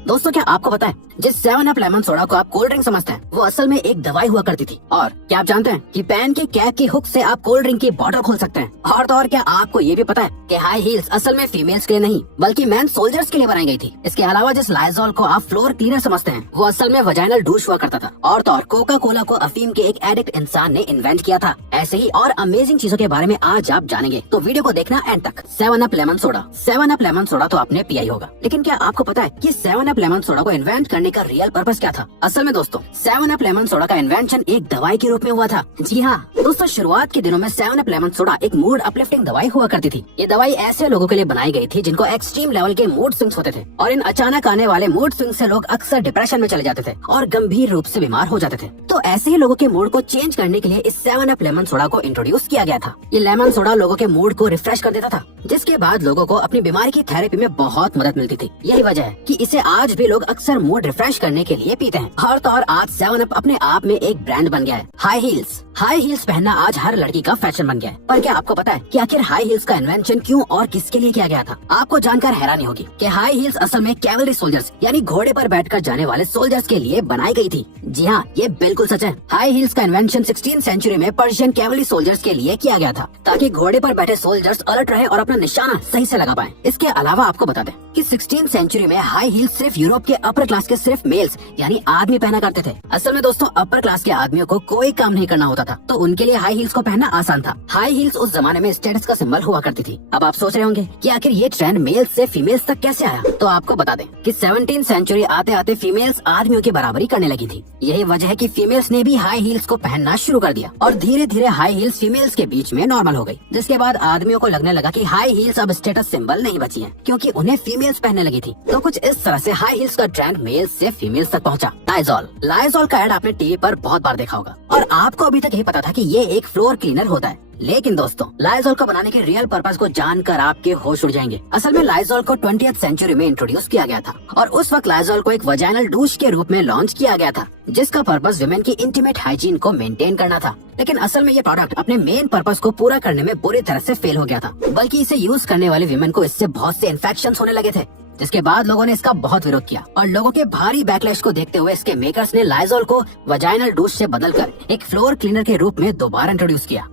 दोस्तों क्या आपको पता है जिस 7 अप लेमन सोडा को आप कोल्ड ड्रिंक समझते हैं वो असल में एक दवाई हुआ करती थी। और क्या आप जानते हैं कि पेन के कैप की हुक से आप कोल्ड ड्रिंक की बॉटल खोल सकते हैं। और तो और क्या आपको ये भी पता है कि हाई हील्स असल में फीमेल्स के लिए नहीं बल्कि मैन सोल्जर्स के लिए बनाई गई थी। इसके अलावा जिस लाइजॉल को आप फ्लोर क्लीनर समझते हैं वो असल में वजाइनल डूश हुआ करता था। और तो और कोका कोला को अफीम के एक एडिक्ट इंसान ने इन्वेंट किया था। ऐसे ही और अमेजिंग चीजों के बारे में आज आप जानेंगे, तो वीडियो को देखना एंड तक। 7 up lemon soda. 7 up lemon soda तो आपने पिया ही होगा, लेकिन क्या आपको पता है कि 7 अप लेमन सोडा को इन्वेंट करने का रियल पर्पस क्या था? असल में दोस्तों 7 अप लेमन सोडा का इन्वेंशन एक दवाई के रूप में हुआ था। जी हाँ दोस्तों, शुरुआत के दिनों में 7 अप लेमन सोडा एक मूड अपलिफ्टिंग दवाई हुआ करती थी। ये दवाई ऐसे लोगों के लिए बनाई गई थी जिनको एक्सट्रीम लेवल के मूड स्विंग्स होते थे, और इन अचानक आने वाले मूड स्विंग से लोग अक्सर डिप्रेशन में चले जाते थे और गंभीर रूप से बीमार हो जाते थे। तो ऐसे ही लोगों के मूड को चेंज करने के लिए इस 7 अप लेमन सोडा को इंट्रोड्यूस किया गया था। ये लेमन सोडा लोगों के मूड को रिफ्रेश कर देता था, जिसके बाद लोगों को अपनी बीमारी की थेरेपी में बहुत मदद मिलती थी। यही वजह है कि इसे आज भी लोग अक्सर मूड रिफ्रेश करने के लिए पीते हैं। और तो और आज 7 अप अपने आप में एक ब्रांड बन गया है। High heels. हाई हील्स पहनना आज हर लड़की का फैशन बन गया है। पर क्या आपको पता है कि आखिर हाई हील्स का इन्वेंशन क्यों और किसके लिए किया गया था? आपको जानकर हैरानी होगी कि हाई हील्स असल में कैवलरी सोल्जर्स यानी घोड़े पर बैठकर जाने वाले सोल्जर्स के लिए बनाई गई थी। जी हाँ, ये बिल्कुल सच है। हाई हील्स का इन्वेंशन 16th सेंचुरी में पर्शियन कैवलरी सोल्जर्स के लिए किया गया था, ताकि घोड़े पर बैठे सोल्जर्स अलर्ट रहे और अपना निशाना सही से लगा पाए। इसके अलावा आपको बता दें कि 16th सेंचुरी में हाई हील्स सिर्फ यूरोप के अपर क्लास के सिर्फ मेल्स यानी आदमी पहना करते थे। असल में दोस्तों अपर क्लास के आदमियों को कोई काम नहीं करना होता था, तो उनके लिए हाई हील्स को पहनना आसान था। हाई हील्स उस जमाने में स्टेटस का सिंबल हुआ करती थी। अब आप सोच रहे होंगे कि आखिर ये ट्रेंड मेल्स से फीमेल्स तक कैसे आया? तो आपको बता दें कि 17th सेंचुरी आते आते फीमेल्स आदमियों की बराबरी करने लगी थी। यही वजह है कि फीमेल्स ने भी हाई हील्स को पहनना शुरू कर दिया और धीरे धीरे हाई हील्स फीमेल्स के बीच में नॉर्मल हो गई। जिसके बाद आदमियों को लगने लगा कि हाई हील्स अब स्टेटस सिंबल नहीं बची है, क्योंकि उन्हें फीमेल्स पहनने लगी थी। तो कुछ इस तरह से हाई हील्स का ट्रेंड मेल्स से फीमेल्स तक पहुंचा। लाइजॉल। लाइजॉल का ऐड आपने टीवी पर बहुत बार देखा होगा और आपको अभी तक यही पता था कि ये एक फ्लोर क्लीनर होता है। लेकिन दोस्तों लाइजॉल को बनाने के रियल पर्पस को जानकर आपके होश उड़ जाएंगे। असल में लाइजॉल को 20th सेंचुरी में इंट्रोड्यूस किया गया था और उस वक्त लाइजॉल को एक वजाइनल डूश के रूप में लॉन्च किया गया था, जिसका पर्पस विमेन की इंटीमेट हाइजीन को मेंटेन करना था। लेकिन असल में ये प्रोडक्ट अपने मेन पर्पस को पूरा करने में बुरी तरह से फेल हो गया था, बल्कि इसे यूज करने वाले विमेन को इससे बहुत से इन्फेक्शन होने लगे थे, जिसके बाद लोगों ने इसका बहुत विरोध किया। और लोगों के भारी बैकलैश को देखते हुए इसके मेकर्स ने लाइजॉल को वजाइनल डूश से बदलकर एक फ्लोर क्लीनर के रूप में दोबारा इंट्रोड्यूस किया।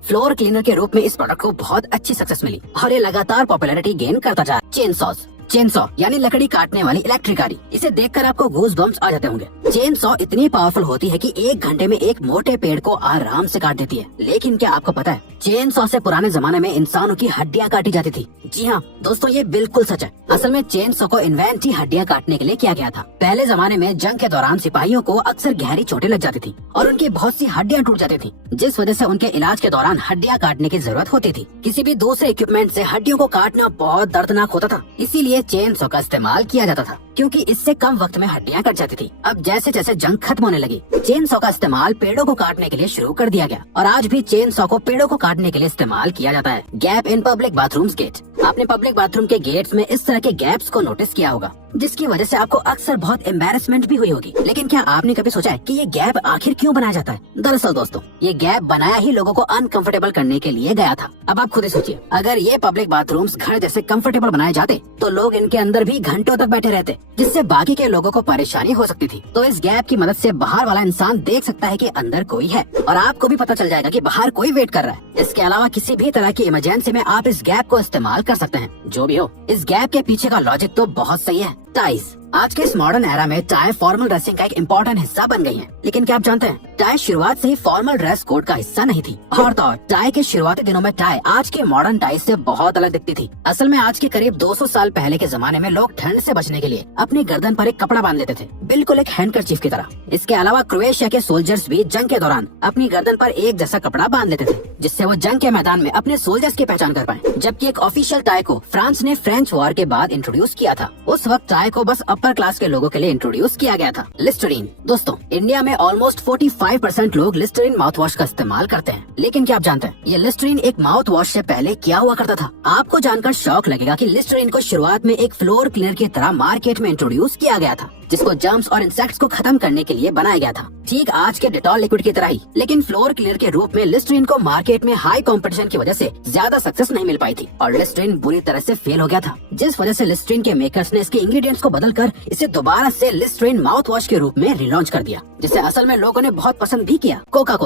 फ्लोर क्लीनर के रूप में इस प्रोडक्ट को बहुत अच्छी सक्सेस मिली और ये लगातार पॉपुलैरिटी गेन करता जा। चेनसॉ यानी लकड़ी काटने वाली इलेक्ट्रिक गाड़ी। इसे देखकर आपको गूज बम्स आ जाते होंगे। चेनसॉ इतनी पावरफुल होती है कि 1 घंटे में एक मोटे पेड़ को आराम से काट देती है। लेकिन क्या आपको पता है चेनसॉ से पुराने जमाने में इंसानों की हड्डियां काटी जाती थी। जी हाँ दोस्तों, ये बिल्कुल सच है। असल में चेनसॉ को इन्वेंट ही हड्डियां काटने के लिए किया गया था। पहले जमाने में जंग के दौरान सिपाहियों को अक्सर गहरी चोटें लग जाती थी और उनकी बहुत सी हड्डियां टूट जाती थी, जिस वजह से उनके इलाज के दौरान हड्डियां काटने की जरूरत होती थी। किसी भी दूसरे इक्विपमेंट से हड्डियों को काटना बहुत दर्दनाक होता था, इसीलिए चेनसॉ का इस्तेमाल किया जाता था, क्योंकि इससे कम वक्त में हड्डियां कट जाती थी। अब जैसे जैसे जंग खत्म होने लगी, चेनसॉ का इस्तेमाल पेड़ों को काटने के लिए शुरू कर दिया गया और आज भी चेनसॉ को पेड़ों को काटने के लिए इस्तेमाल किया जाता है। Gap in public bathrooms gate. आपने पब्लिक बाथरूम के गेट्स में इस तरह के गैप्स को नोटिस किया होगा, जिसकी वजह से आपको अक्सर बहुत एम्बैरेसमेंट भी हुई होगी। लेकिन क्या आपने कभी सोचा है कि ये गैप आखिर क्यों बनाया जाता है? दरअसल दोस्तों ये गैप बनाया ही लोगों को अनकंफर्टेबल करने के लिए गया था। अब आप खुद ही सोचिए, अगर ये पब्लिक बाथरूम्स घर जैसे कंफर्टेबल बनाए जाते तो लोग इनके अंदर भी घंटों तक बैठे रहते, जिससे बाकी के लोगों को परेशानी हो सकती थी। तो इस गैप की मदद से बाहर वाला इंसान देख सकता है कि अंदर कोई है और आपको भी पता चल जाएगा कि बाहर कोई वेट कर रहा है। इसके अलावा किसी भी तरह की इमरजेंसी में आप इस गैप को इस्तेमाल कर सकते हैं। जो भी हो, इस गैप के पीछे का लॉजिक तो बहुत सही है। टाइज। आज के इस मॉडर्न एरा में टाई फॉर्मल ड्रेसिंग का एक इम्पोर्टेंट हिस्सा बन गई है। लेकिन क्या आप जानते हैं टाई शुरुआत से ही फॉर्मल ड्रेस कोड का हिस्सा नहीं थी। और तो और टाई के शुरुआती दिनों में टाई आज के मॉडर्न टाई से बहुत अलग दिखती थी। असल में आज के करीब 200 साल पहले के जमाने में लोग ठंड से बचने के लिए अपनी गर्दन पर एक कपड़ा बांध लेते थे, बिल्कुल एक हैंडकरचीफ की तरह। इसके अलावा क्रोएशिया के सोल्जर्स भी जंग के दौरान अपनी गर्दन पर एक जैसा कपड़ा बांध लेते थे, जिससे वो जंग के मैदान में अपने सोल्जर्स की पहचान कर पाए। जबकि एक ऑफिशियल टाई को फ्रांस ने फ्रेंच वॉर के बाद इंट्रोड्यूस किया था। उस वक्त टाई को बस अपर क्लास के लोगों के लिए इंट्रोड्यूस किया गया था। लिस्टरीन। दोस्तों इंडिया में ऑलमोस्ट 45% लोग लिस्टरीन माउथ वॉश का इस्तेमाल करते हैं। लेकिन क्या आप जानते हैं ये लिस्टरीन एक माउथ वॉश से पहले क्या हुआ करता था? आपको जानकर शौक लगेगा कि लिस्टरीन को शुरुआत में एक फ्लोर क्लीनर की तरह मार्केट में इंट्रोड्यूस किया गया था। जिसको जर्म्स और इंसेक्ट्स को खत्म करने के लिए बनाया गया था, ठीक आज के डेटॉल लिक्विड की तरह ही। लेकिन फ्लोर क्लीनर के रूप में लिस्ट्रीन को मार्केट में हाई कंपटीशन की वजह से ज्यादा सक्सेस नहीं मिल पाई थी और लिस्ट्रीन बुरी तरह से फेल हो गया था, जिस वजह से लिस्ट्रीन के मेकर्स ने इसके इंग्रेडिएंट्स को बदलकर इसे दोबारा से लिस्ट्रीन माउथ वॉश के रूप में रिलॉन्च कर दिया, जिसे असल में लोगों ने बहुत पसंद भी किया। कोका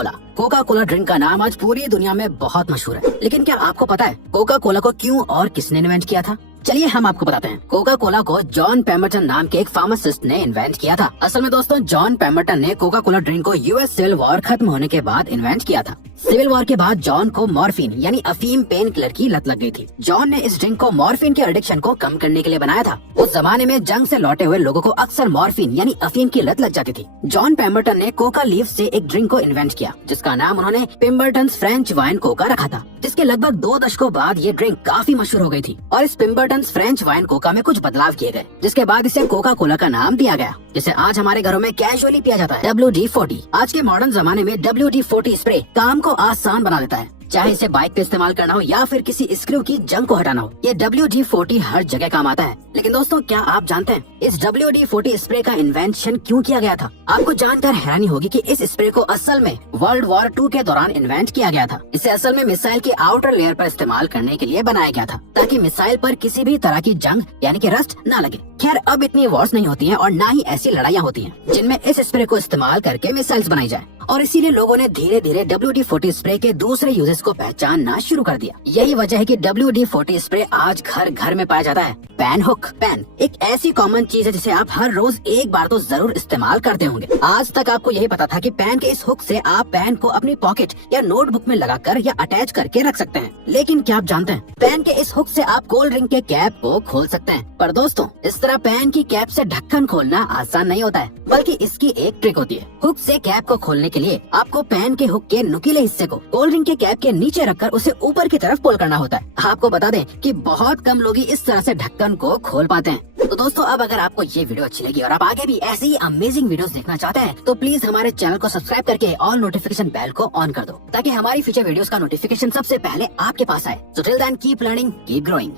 कोला ड्रिंक का नाम आज पूरी दुनिया में बहुत मशहूर है, लेकिन क्या आपको पता है कोका कोला को क्यों और किसने इन्वेंट किया था? चलिए हम आपको बताते हैं। कोका कोला को जॉन पेम्बरटन नाम के एक फार्मासिस्ट ने इन्वेंट किया था। असल में दोस्तों जॉन पेम्बरटन ने कोका कोला ड्रिंक को यूएस सिविल वॉर खत्म होने के बाद इन्वेंट किया था। सिविल वॉर के बाद जॉन को मॉर्फिन यानी अफीम पेन किलर की लत लग गई थी। जॉन ने इस ड्रिंक को मॉर्फिन के एडिक्शन को कम करने के लिए बनाया था। उस जमाने में जंग से लौटे हुए लोगों को अक्सर मॉर्फिन यानी अफीम की लत लग जाती थी। जॉन पेम्बरटन ने कोका लीफ से एक ड्रिंक को इन्वेंट किया, जिसका नाम उन्होंने पिम्बरटन्स फ्रेंच वाइन कोका रखा था, जिसके लगभग 2 दशकों बाद ये ड्रिंक काफी मशहूर हो गई थी और इस पिम्बरटन्स फ्रेंच वाइन कोका में कुछ बदलाव किए गए, जिसके बाद इसे कोका कोला का नाम दिया गया, जिसे आज हमारे घरों में कैजुअली पिया जाता है। WD-40 आज के मॉडर्न जमाने में WD-40 स्प्रे काम को आसान बना देता है, चाहे इसे बाइक पे इस्तेमाल करना हो या फिर किसी स्क्रू की जंग को हटाना हो। ये WD-40 हर जगह काम आता है। लेकिन दोस्तों क्या आप जानते हैं इस WD-40 स्प्रे का इन्वेंशन क्यों किया गया था? आपको जानकर हैरानी होगी कि इस स्प्रे को असल में वर्ल्ड वॉर 2 के दौरान इन्वेंट किया गया था। इसे असल में मिसाइल के आउटर लेयर पर इस्तेमाल करने के लिए बनाया गया था, ताकि मिसाइल पर किसी भी तरह की जंग यानी कि रस्ट न लगे। खैर अब इतनी वॉर्स नहीं होती हैं और न ही ऐसी लड़ाइयाँ होती हैं जिनमें इस स्प्रे को इस्तेमाल करके मिसाइल्स बनाई जाए, और इसीलिए लोगों ने धीरे धीरे WD-40 स्प्रे के दूसरे यूजेस को पहचानना शुरू कर दिया। यही वजह है कि WD-40 स्प्रे आज घर घर में पाया जाता है। Pan hook. पैन एक ऐसी कॉमन चीज है जिसे आप हर रोज एक बार तो जरूर इस्तेमाल करते होंगे। आज तक आपको यही पता था कि पैन के इस हुक से आप पैन को अपनी पॉकेट या नोटबुक में लगाकर या अटैच करके रख सकते हैं। लेकिन क्या आप जानते हैं पैन के इस हुक से आप कोल्ड ड्रिंक के कैप को खोल सकते हैं। पर दोस्तों इस तरह पैन की कैप से ढक्कन खोलना आसान नहीं होता है, बल्कि इसकी एक ट्रिक होती है। हुक से कैप को खोलने के लिए आपको पैन के हुक के नुकीले हिस्से को कोल्ड ड्रिंक के कैप के नीचे रखकर उसे ऊपर की तरफ पुल करना होता है। आपको बता दें कि बहुत कम लोग ही इस तरह से ढक्कन को खोल पाते हैं। तो दोस्तों अब अगर आपको ये वीडियो अच्छी लगी और आप आगे भी ऐसी ही अमेजिंग वीडियोस देखना चाहते हैं तो प्लीज हमारे चैनल को सब्सक्राइब करके ऑल नोटिफिकेशन बेल को ऑन कर दो, ताकि हमारी फ्यूचर वीडियोस का नोटिफिकेशन सबसे पहले आपके पास आए। So till then keep learning, keep growing.